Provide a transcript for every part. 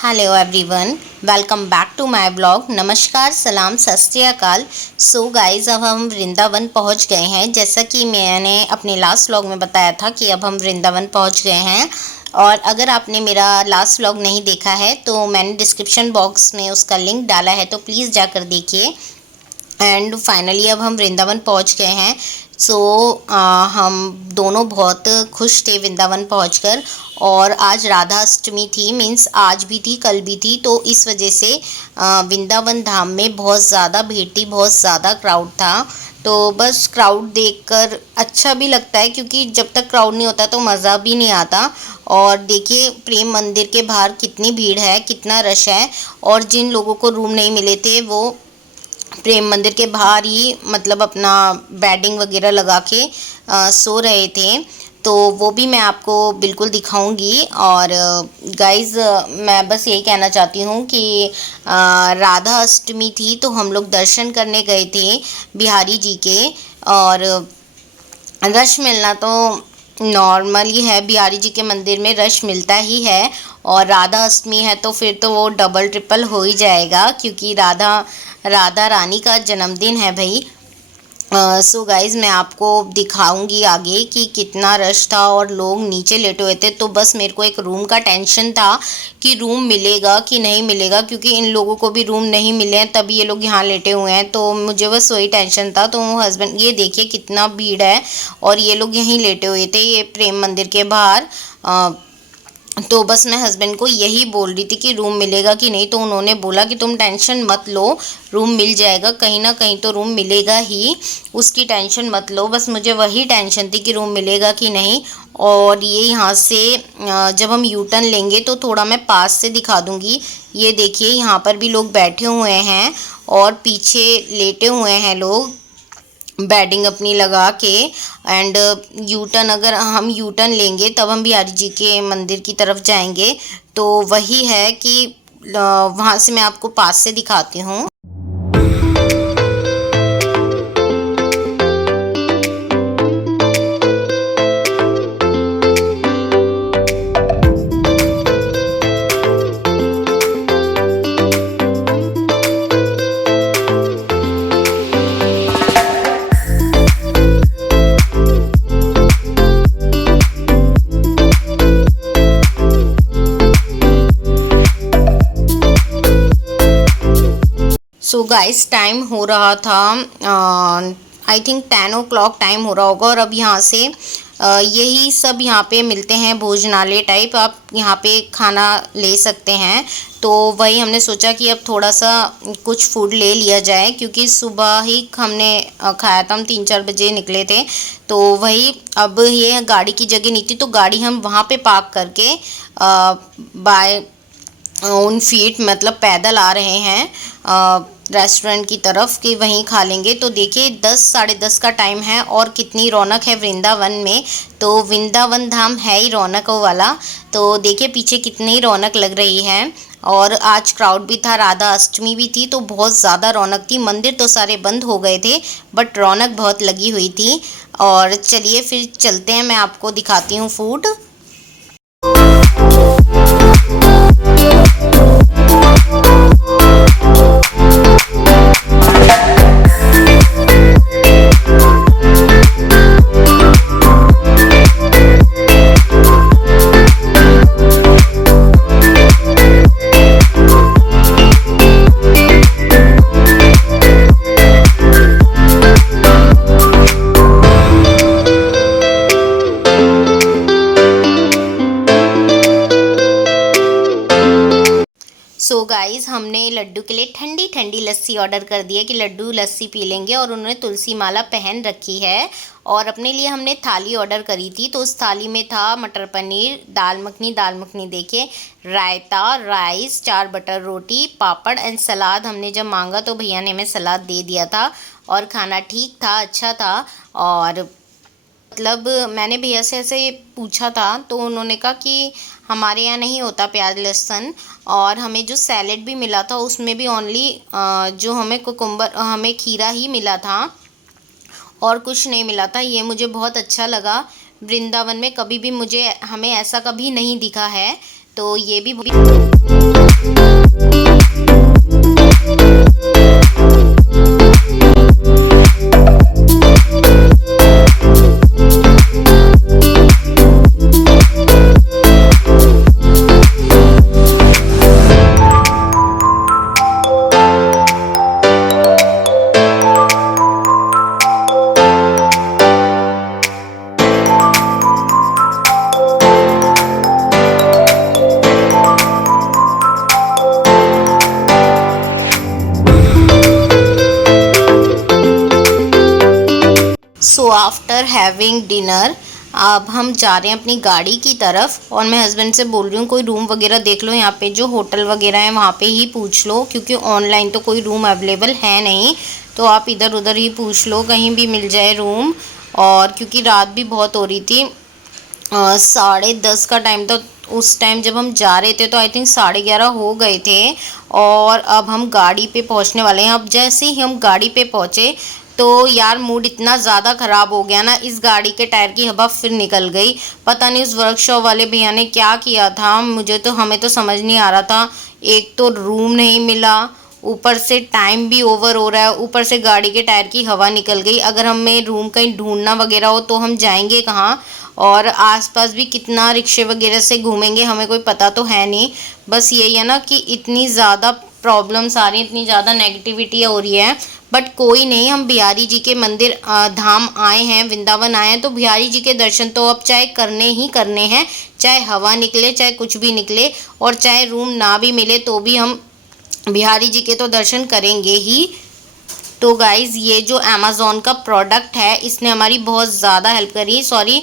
Hello everyone, welcome back to my blog. नमस्कार, सलाम, सत श्री अकाल। सो गाइस, अब हम वृंदावन पहुंच गए हैं। जैसा कि मैंने अपने लास्ट व्लॉग में बताया था कि अब हम वृंदावन पहुंच गए हैं। और अगर आपने मेरा लास्ट व्लॉग नहीं देखा है तो मैंने डिस्क्रिप्शन बॉक्स में उसका लिंक डाला है, तो प्लीज़ जाकर देखिए। एंड फाइनली अब हम वृंदावन पहुंच गए हैं। सो हम दोनों बहुत खुश थे वृंदावन पहुंचकर। और आज राधा अष्टमी थी, मीन्स आज भी थी कल भी थी, तो इस वजह से वृंदावन धाम में बहुत ज़्यादा भीड़ थी, बहुत ज़्यादा क्राउड था। तो बस क्राउड देखकर अच्छा भी लगता है, क्योंकि जब तक क्राउड नहीं होता तो मज़ा भी नहीं आता। और देखिए प्रेम मंदिर के बाहर कितनी भीड़ है, कितना रश है। और जिन लोगों को रूम नहीं मिले थे वो प्रेम मंदिर के बाहर ही मतलब अपना बेडिंग वगैरह लगा के सो रहे थे। तो वो भी मैं आपको बिल्कुल दिखाऊंगी। और गाइज़, मैं बस यही कहना चाहती हूँ कि राधा अष्टमी थी तो हम लोग दर्शन करने गए थे बिहारी जी के। और रश मिलना तो नॉर्मल ही है, बिहारी जी के मंदिर में रश मिलता ही है। और राधा अष्टमी है तो फिर तो वो डबल ट्रिपल हो ही जाएगा, क्योंकि राधा राधा रानी का जन्मदिन है भाई। सो गाइज़, मैं आपको दिखाऊंगी आगे कि कितना रश था और लोग नीचे लेटे हुए थे। तो बस मेरे को एक रूम का टेंशन था कि रूम मिलेगा कि नहीं मिलेगा, क्योंकि इन लोगों को भी रूम नहीं मिले हैं तभी ये लोग यहाँ लेटे हुए हैं। तो मुझे बस वही टेंशन था। तो हस्बैंड, ये देखिए कितना भीड़ है और ये लोग यहीं लेटे हुए थे, ये प्रेम मंदिर के बाहर। तो बस मैं हस्बैंड को यही बोल रही थी कि रूम मिलेगा कि नहीं। तो उन्होंने बोला कि तुम टेंशन मत लो, रूम मिल जाएगा, कहीं ना कहीं तो रूम मिलेगा ही, उसकी टेंशन मत लो। बस मुझे वही टेंशन थी कि रूम मिलेगा कि नहीं। और ये यहाँ से जब हम यू टर्न लेंगे तो थोड़ा मैं पास से दिखा दूँगी। ये देखिए यहाँ पर भी लोग बैठे हुए हैं और पीछे लेटे हुए हैं लोग बेडिंग अपनी लगा के। एंड यू टर्न, अगर हम यू टर्न लेंगे तब हम बिहारी जी के मंदिर की तरफ जाएंगे। तो वही है कि वहाँ से मैं आपको पास से दिखाती हूँ। सो गाइस, टाइम हो रहा था, आई थिंक 10 o'clock टाइम हो रहा होगा। और अब यहाँ से यही सब यहाँ पे मिलते हैं, भोजनालय टाइप, आप यहाँ पे खाना ले सकते हैं। तो वही हमने सोचा कि अब थोड़ा सा कुछ फूड ले लिया जाए, क्योंकि सुबह ही हमने खाया था, हम 3-4 बजे निकले थे। तो वही, अब ये गाड़ी की जगह नहीं थी तो गाड़ी हम वहाँ पे पार्क करके बाय उन फीट मतलब पैदल आ रहे हैं रेस्टोरेंट की तरफ कि वहीं खा लेंगे। तो देखिए 10-10:30 का टाइम है और कितनी रौनक है वृंदावन में। तो वृंदावन धाम है ही रौनकों वाला। तो देखिए पीछे कितनी रौनक लग रही है। और आज क्राउड भी था, राधा अष्टमी भी थी तो बहुत ज़्यादा रौनक थी। मंदिर तो सारे बंद हो गए थे बट रौनक बहुत लगी हुई थी। और चलिए फिर चलते हैं, मैं आपको दिखाती हूँ फूड। सो गाइस, हमने लड्डू के लिए ठंडी ठंडी लस्सी ऑर्डर कर दिया कि लड्डू लस्सी पी लेंगे। और उन्होंने तुलसी माला पहन रखी है। और अपने लिए हमने थाली ऑर्डर करी थी, तो उस थाली में था मटर पनीर, दाल मखनी देखिए, रायता, राइस, 4 बटर रोटी, पापड़ एंड सलाद। हमने जब मांगा तो भैया ने हमें सलाद दे दिया था। और खाना ठीक था, अच्छा था। और मतलब मैंने भैया से ऐसे पूछा था तो उन्होंने कहा कि हमारे यहाँ नहीं होता प्याज लहसुन। और हमें जो सैलेड भी मिला था उसमें भी ओनली जो हमें कुकुम्बर, हमें खीरा ही मिला था और कुछ नहीं मिला था। ये मुझे बहुत अच्छा लगा। वृंदावन में कभी भी हमें ऐसा कभी नहीं दिखा है। तो ये भी हैविंग डिनर। अब हम जा रहे हैं अपनी गाड़ी की तरफ और मैं हस्बैंड से बोल रही हूँ कोई रूम वगैरह देख लो, यहाँ पे जो होटल वगैरह है वहाँ पे ही पूछ लो, क्योंकि ऑनलाइन तो कोई रूम अवेलेबल है नहीं। तो आप इधर उधर ही पूछ लो, कहीं भी मिल जाए रूम। और क्योंकि रात भी बहुत हो रही थी, 10:30 का टाइम था उस टाइम जब हम जा रहे थे, तो आई थिंक 11:30 हो गए थे। और अब हम गाड़ी पे पहुंचने वाले हैं। अब जैसे ही हम गाड़ी पे पहुंचे तो यार मूड इतना ज़्यादा ख़राब हो गया ना, इस गाड़ी के टायर की हवा फिर निकल गई। पता नहीं उस वर्कशॉप वाले भैया ने क्या किया था, हमें तो समझ नहीं आ रहा था। एक तो रूम नहीं मिला, ऊपर से टाइम भी ओवर हो रहा है, ऊपर से गाड़ी के टायर की हवा निकल गई। अगर हमें रूम कहीं ढूंढना वगैरह हो तो हम जाएंगे कहाँ? और आसपास भी कितना रिक्शे वगैरह से घूमेंगे, हमें कोई पता तो है नहीं। बस यही है ना कि इतनी ज़्यादा प्रॉब्लम्स आ रही हैं, इतनी ज़्यादा नेगेटिविटी हो रही है। बट कोई नहीं, हम बिहारी जी के मंदिर धाम आए हैं, वृंदावन आए हैं, तो बिहारी जी के दर्शन तो अब चाहे करने ही करने हैं। चाहे हवा निकले, चाहे कुछ भी निकले, और चाहे रूम ना भी मिले तो भी हम बिहारी जी के तो दर्शन करेंगे ही। तो गाइज़ ये जो अमेज़ॉन का प्रोडक्ट है इसने हमारी बहुत ज़्यादा हेल्प करी। सॉरी,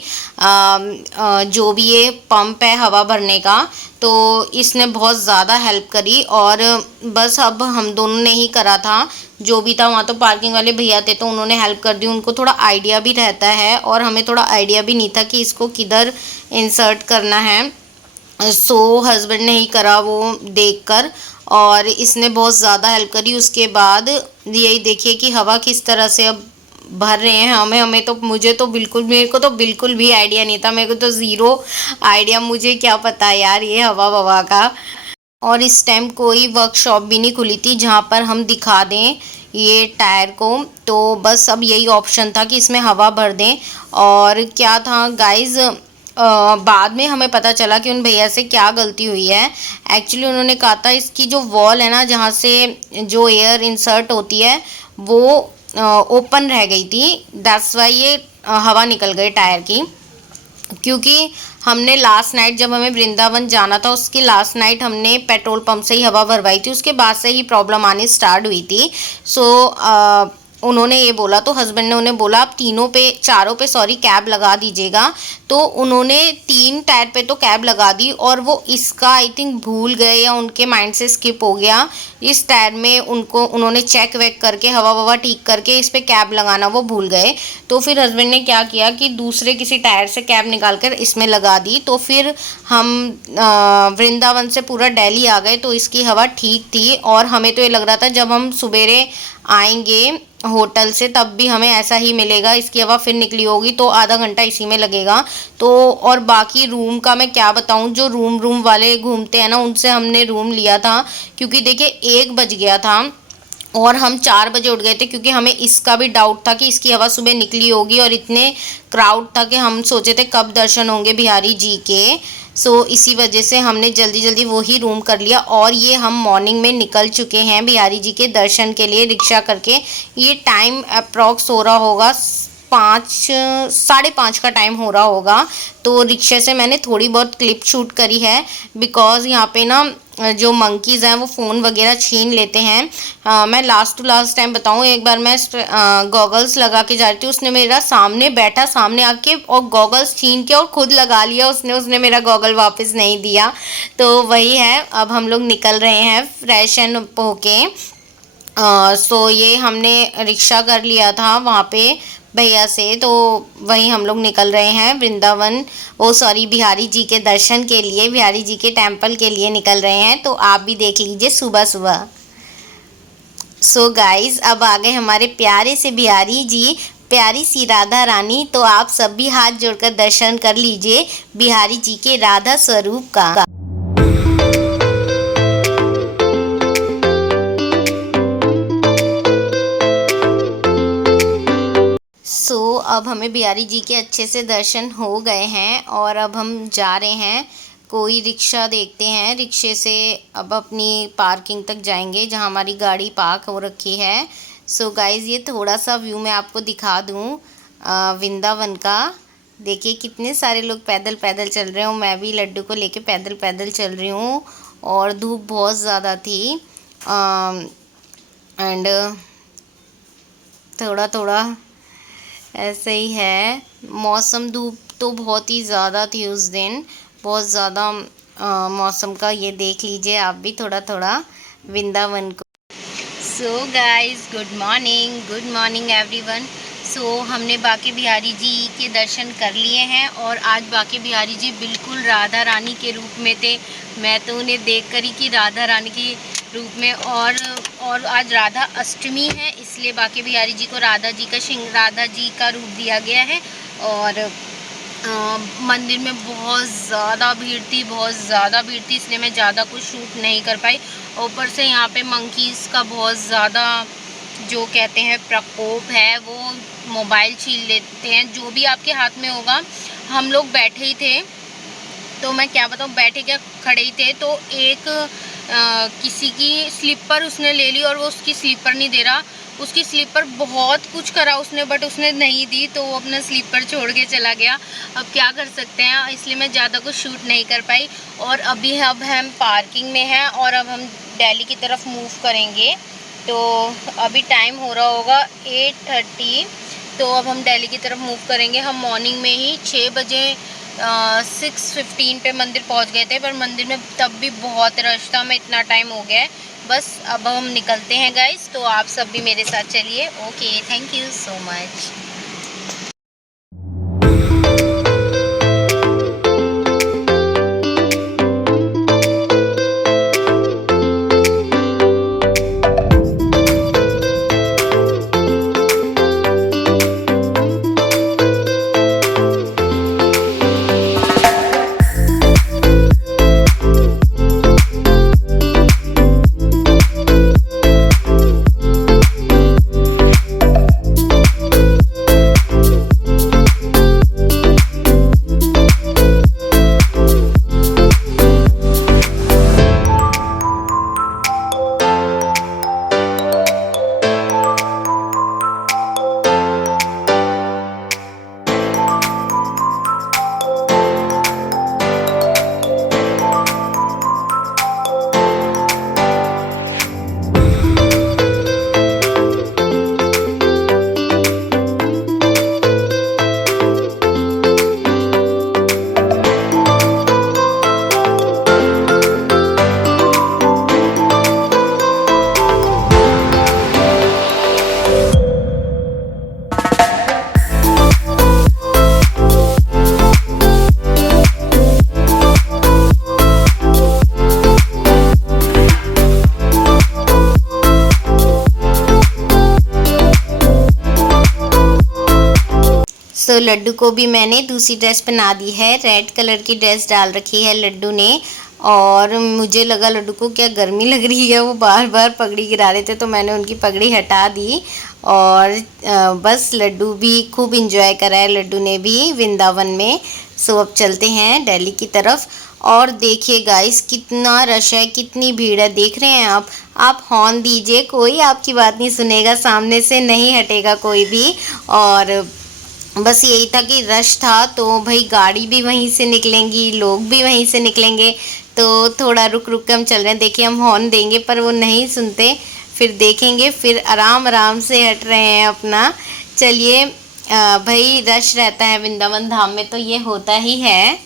जो भी ये पंप है हवा भरने का, तो इसने बहुत ज़्यादा हेल्प करी। और बस अब हम दोनों ने ही करा था, जो भी था वहाँ तो पार्किंग वाले भैया थे तो उन्होंने हेल्प कर दी। उनको थोड़ा आइडिया भी रहता है और हमें थोड़ा आइडिया भी नहीं था कि इसको किधर इंसर्ट करना है। सो हस्बैंड ने ही करा वो देखकर, और इसने बहुत ज़्यादा हेल्प करी। उसके बाद यही देखिए कि हवा किस तरह से अब भर रहे हैं। हमें तो मेरे को तो बिल्कुल भी आइडिया नहीं था, मेरे को तो ज़ीरो आइडिया, मुझे क्या पता यार ये हवा ववा का। और इस टाइम कोई वर्कशॉप भी नहीं खुली थी जहाँ पर हम दिखा दें ये टायर को। तो बस अब यही ऑप्शन था कि इसमें हवा भर दें। और क्या था गाइज़, बाद में हमें पता चला कि उन भैया से क्या गलती हुई है। एक्चुअली उन्होंने कहा था इसकी जो वॉल है ना, जहाँ से जो एयर इंसर्ट होती है वो ओपन रह गई थी। दैट्स वाई ये हवा निकल गई टायर की। क्योंकि हमने लास्ट नाइट जब हमें वृंदावन जाना था, उसकी लास्ट नाइट हमने पेट्रोल पंप से ही हवा भरवाई थी, उसके बाद से ही प्रॉब्लम आनी स्टार्ट हुई थी। सो उन्होंने ये बोला, तो हस्बैंड ने उन्हें बोला आप चारों पे सॉरी कैब लगा दीजिएगा। तो उन्होंने 3 टायर पे तो कैब लगा दी, और वो इसका आई थिंक भूल गए या उनके माइंड से स्किप हो गया। इस टायर में उन्होंने चेक वेक करके हवा ववा ठीक करके इस पे कैब लगाना वो भूल गए। तो फिर हस्बैंड ने क्या किया कि दूसरे किसी टायर से कैब निकाल कर इसमें लगा दी। तो फिर हम वृंदावन से पूरा दिल्ली आ गए, तो इसकी हवा ठीक थी। और हमें तो ये लग रहा था जब हम सवेरे आएंगे होटल से तब भी हमें ऐसा ही मिलेगा, इसकी हवा फिर निकली होगी, तो आधा घंटा इसी में लगेगा। तो और बाकी रूम का मैं क्या बताऊं, जो रूम वाले घूमते हैं ना उनसे हमने रूम लिया था, क्योंकि देखिए 1 बज गया था और हम 4 बजे उठ गए थे, क्योंकि हमें इसका भी डाउट था कि इसकी हवा सुबह निकली होगी। और इतने क्राउड था कि हम सोचे थे कब दर्शन होंगे बिहारी जी के। सो इसी वजह से हमने जल्दी जल्दी वही रूम कर लिया। और ये हम मॉर्निंग में निकल चुके हैं बिहारी जी के दर्शन के लिए रिक्शा करके। ये टाइम अप्रॉक्स हो रहा होगा 5, 5:30 का टाइम हो रहा होगा। तो रिक्शे से मैंने थोड़ी बहुत क्लिप शूट करी है, बिकॉज़ यहाँ पे ना जो मंकीज़ हैं वो फ़ोन वगैरह छीन लेते हैं। मैं लास्ट टू लास्ट टाइम बताऊँ, एक बार मैं गॉगल्स लगा के जा रही थी, उसने मेरा सामने बैठा, सामने आके और गॉगल्स छीन के और खुद लगा लिया उसने मेरा गॉगल वापस नहीं दिया। तो वही है, अब हम लोग निकल रहे हैं फ्रेश एंड होके। सो ये हमने रिक्शा कर लिया था वहाँ पे भैया से, तो वहीं हम लोग निकल रहे हैं वृंदावन, बिहारी जी के दर्शन के लिए, बिहारी जी के टेम्पल के लिए निकल रहे हैं। तो आप भी देख लीजिए सुबह सुबह। सो गाइज अब आ गए हमारे प्यारे से बिहारी जी, प्यारी सी राधा रानी। तो आप सब भी हाथ जोड़कर दर्शन कर लीजिए बिहारी जी के राधा स्वरूप का। अब हमें बिहारी जी के अच्छे से दर्शन हो गए हैं और अब हम जा रहे हैं, कोई रिक्शा देखते हैं, रिक्शे से अब अपनी पार्किंग तक जाएंगे जहां हमारी गाड़ी पार्क हो रखी है। सो गाइज़ ये थोड़ा सा व्यू मैं आपको दिखा दूं वृंदावन का। देखिए कितने सारे लोग पैदल पैदल चल रहे हो, मैं भी लड्डू को लेके पैदल पैदल चल रही हूँ। और धूप बहुत ज़्यादा थी एंड थोड़ा थोड़ा ऐसे ही है मौसम। धूप तो बहुत ही ज़्यादा थी उस दिन, बहुत ज़्यादा मौसम का ये देख लीजिए आप भी थोड़ा थोड़ा वृंदावन को। So guys good morning everyone. So हमने बांके बिहारी जी के दर्शन कर लिए हैं और आज बांके बिहारी जी बिल्कुल राधा रानी के रूप में थे। मैं तो उन्हें देखकर ही कि राधा रानी के रूप में, और आज राधा अष्टमी है इसलिए बांके बिहारी जी को राधा जी का रूप दिया गया है। और मंदिर में बहुत ज़्यादा भीड़ थी, इसलिए मैं ज़्यादा कुछ शूट नहीं कर पाई। ऊपर से यहाँ पे मंकीज़ का बहुत ज़्यादा जो कहते हैं प्रकोप है, वो मोबाइल छीन लेते हैं जो भी आपके हाथ में होगा। हम लोग बैठे ही थे तो मैं क्या बताऊँ, बैठे क्या खड़े ही थे तो एक किसी की स्लीपर उसने ले ली और वो उसकी स्लीपर नहीं दे रहा। उसकी स्लीपर बहुत कुछ करा उसने बट उसने नहीं दी तो वो अपना स्लीपर छोड़ के चला गया। अब क्या कर सकते हैं, इसलिए मैं ज़्यादा कुछ शूट नहीं कर पाई। और अब हम पार्किंग में हैं और अब हम दिल्ली की तरफ मूव करेंगे। तो अभी टाइम हो रहा होगा 8:30। तो अब हम दिल्ली की तरफ मूव करेंगे। हम मॉर्निंग में ही 6 बजे 6:15 पे मंदिर पहुंच गए थे, पर मंदिर में तब भी बहुत रश था। हमें इतना टाइम हो गया है। बस अब हम निकलते हैं गाइस, तो आप सब भी मेरे साथ चलिए। Okay, thank you so much. So laddu को भी मैंने दूसरी ड्रेस पहना दी है, रेड कलर की ड्रेस डाल रखी है लड्डू ने। और मुझे लगा लड्डू को क्या गर्मी लग रही है, वो बार बार पगड़ी गिरा रहे थे तो मैंने उनकी पगड़ी हटा दी। और बस लड्डू भी खूब इंजॉय करा है लड्डू ने भी वृंदावन में। सो अब चलते हैं दिल्ली की तरफ। और देखिए गाइस कितना रश है, कितनी भीड़ है, देख रहे हैं आप हॉर्न दीजिए, कोई आपकी बात नहीं सुनेगा, सामने से नहीं हटेगा कोई भी। और बस यही था कि रश था तो भाई गाड़ी भी वहीं से निकलेंगी, लोग भी वहीं से निकलेंगे, तो थोड़ा रुक रुक के हम चल रहे हैं। देखिए हम हॉर्न देंगे पर वो नहीं सुनते, फिर देखेंगे, फिर आराम आराम से हट रहे हैं अपना। चलिए भाई रश रहता है वृंदावन धाम में तो ये होता ही है।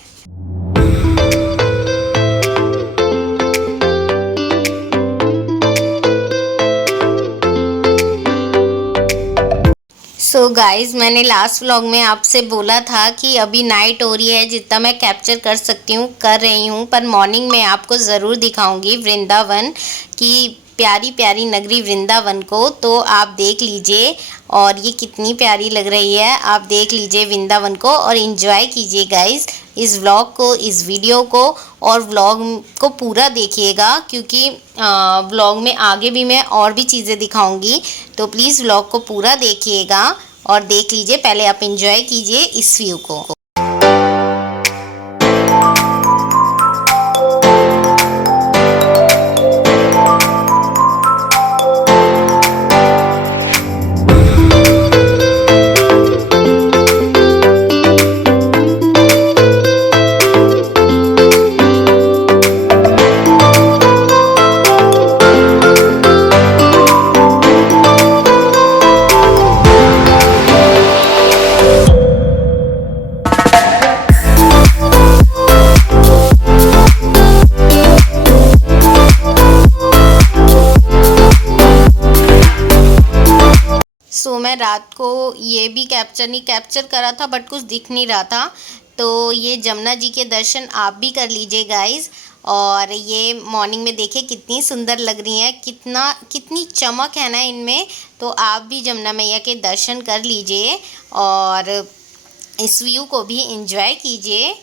सो गाइज़ मैंने लास्ट व्लॉग में आपसे बोला था कि अभी नाइट हो रही है, जितना मैं कैप्चर कर सकती हूँ कर रही हूँ, पर मॉर्निंग में आपको ज़रूर दिखाऊंगी वृंदावन की प्यारी प्यारी नगरी वृंदावन को। तो आप देख लीजिए और ये कितनी प्यारी लग रही है, आप देख लीजिए वृंदावन को और इन्जॉय कीजिए गाइज़ इस व्लॉग को, इस वीडियो को। और व्लॉग को पूरा देखिएगा क्योंकि व्लॉग में आगे भी मैं और भी चीज़ें दिखाऊंगी, तो प्लीज़ व्लॉग को पूरा देखिएगा और देख लीजिए। पहले आप एंजॉय कीजिए इस व्यू को। सो मैं रात को ये भी कैप्चर करा था बट कुछ दिख नहीं रहा था। तो ये जमुना जी के दर्शन आप भी कर लीजिए गाइज़। और ये मॉर्निंग में देखिए कितनी सुंदर लग रही हैं, कितनी चमक है ना इनमें। तो आप भी जमुना मैया के दर्शन कर लीजिए और इस व्यू को भी एंजॉय कीजिए।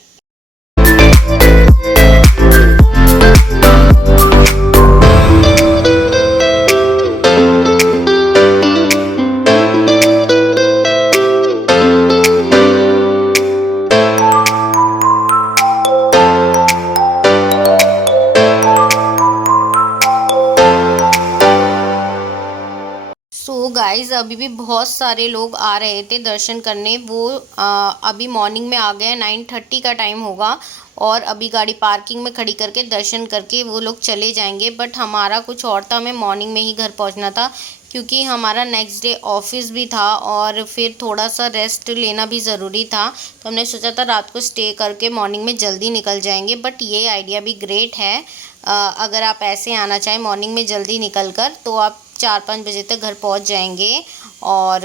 सो गाइज़ अभी भी बहुत सारे लोग आ रहे थे दर्शन करने। वो अभी मॉर्निंग में आ गए, 9:30 का टाइम होगा और अभी गाड़ी पार्किंग में खड़ी करके दर्शन करके वो लोग चले जाएंगे। बट हमारा कुछ और था, हमें मॉर्निंग में ही घर पहुंचना था क्योंकि हमारा नेक्स्ट डे ऑफिस भी था और फिर थोड़ा सा रेस्ट लेना भी ज़रूरी था। तो हमने सोचा था रात को स्टे करके मॉर्निंग में जल्दी निकल जाएंगे। बट ये आइडिया भी ग्रेट है। अगर आप ऐसे आना चाहें मॉर्निंग में जल्दी निकल कर तो आप 4-5 बजे तक घर पहुंच जाएंगे। और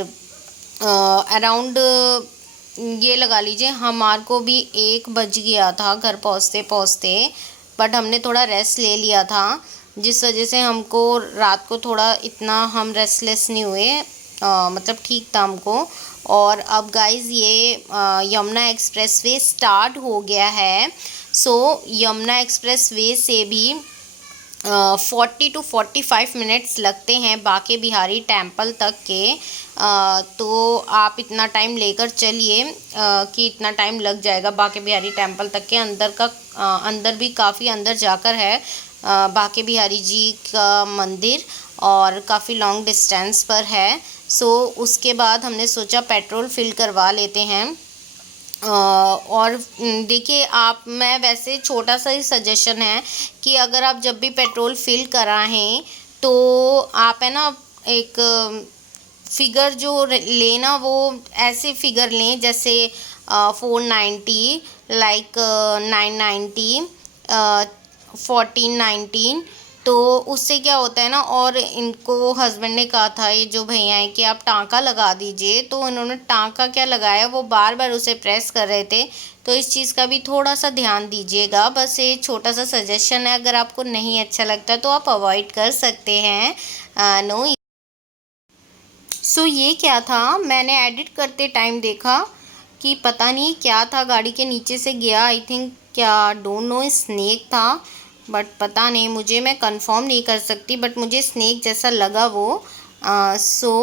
अराउंड ये लगा लीजिए हमारे को भी 1 बज गया था घर पहुंचते पहुंचते। बट हमने थोड़ा रेस्ट ले लिया था जिस वजह से हमको रात को थोड़ा इतना हम रेस्टलेस नहीं हुए। मतलब ठीक था हमको। और अब गाइज़ ये यमुना एक्सप्रेसवे स्टार्ट हो गया है। सो यमुना एक्सप्रेसवे से भी 40 to 45 मिनट्स लगते हैं बाके बिहारी टेम्पल तक के। तो आप इतना टाइम लेकर चलिए कि इतना टाइम लग जाएगा बाके बिहारी टेम्पल तक के। अंदर भी काफ़ी अंदर जाकर है बाके बिहारी जी का मंदिर और काफ़ी लॉन्ग डिस्टेंस पर है। सो उसके बाद हमने सोचा पेट्रोल फिल करवा लेते हैं। और देखिए मैं वैसे छोटा सा ही सजेशन है कि अगर आप जब भी पेट्रोल फिल कराएं तो आप है ना एक फ़िगर जो लेना वो ऐसे फ़िगर लें जैसे 490 लाइक 990 1419। तो उससे क्या होता है ना, और इनको हस्बैंड ने कहा था ये जो भैया हैं कि आप टांका लगा दीजिए। तो उन्होंने टांका क्या लगाया, वो बार बार उसे प्रेस कर रहे थे। तो इस चीज़ का भी थोड़ा सा ध्यान दीजिएगा। बस ये छोटा सा सजेशन है, अगर आपको नहीं अच्छा लगता तो आप अवॉइड कर सकते हैं। नो सो ये क्या था, मैंने एडिट करते टाइम देखा कि पता नहीं क्या था, गाड़ी के नीचे से गया। आई थिंक क्या डोंट नो स्नेक था बट पता नहीं, मुझे मैं कंफर्म नहीं कर सकती बट मुझे स्नेक जैसा लगा वो। सो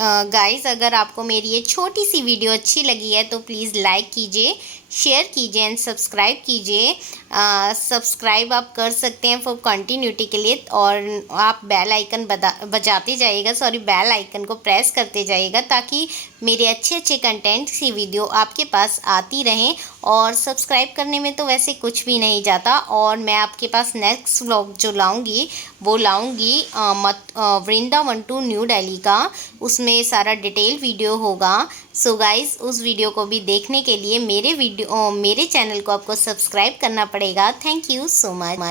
गाइज़ अगर आपको मेरी ये छोटी सी वीडियो अच्छी लगी है तो प्लीज़ लाइक कीजिए, शेयर कीजिए एंड सब्सक्राइब कीजिए। सब्सक्राइब आप कर सकते हैं फॉर कंटिन्यूटी के लिए। और आप बेल आइकन बजाते जाइएगा, बेल आइकन को प्रेस करते जाइएगा ताकि मेरे अच्छे अच्छे कंटेंट की वीडियो आपके पास आती रहें। और सब्सक्राइब करने में तो वैसे कुछ भी नहीं जाता। और मैं आपके पास नेक्स्ट व्लॉग जो लाऊंगी वो लाऊंगी वृंदावन टू न्यू दिल्ली का। उसमें सारा डिटेल वीडियो होगा। सो गाइज़ उस वीडियो को भी देखने के लिए मेरे चैनल को आपको सब्सक्राइब करना पड़ेगा। Thank you so much.